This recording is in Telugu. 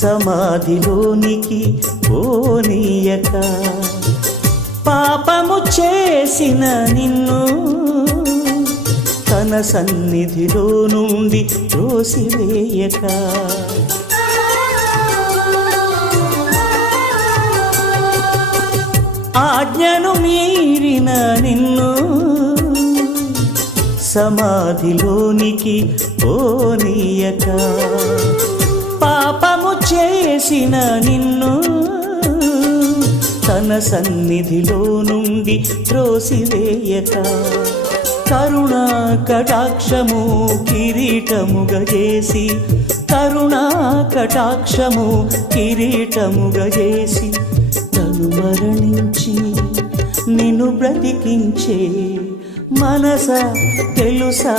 సమాధిలోనికి పోనీయక పాపము చేసిన నిన్ను తన సన్నిధిలో నుండి త్రోసివేయక ఆజ్ఞను మీరిన నిన్ను సమాధిలోనికి పోనీయక పాపము చేసిన నిన్ను తన సన్నిధిలో నుండి త్రోసివేయక కరుణా కటాక్షము కిరీటముగా చేసి కరుణా కటాక్షము కిరీటముగా చేసి తను మరణించి నిన్ను బ్రతికించే మనసా తెలుసా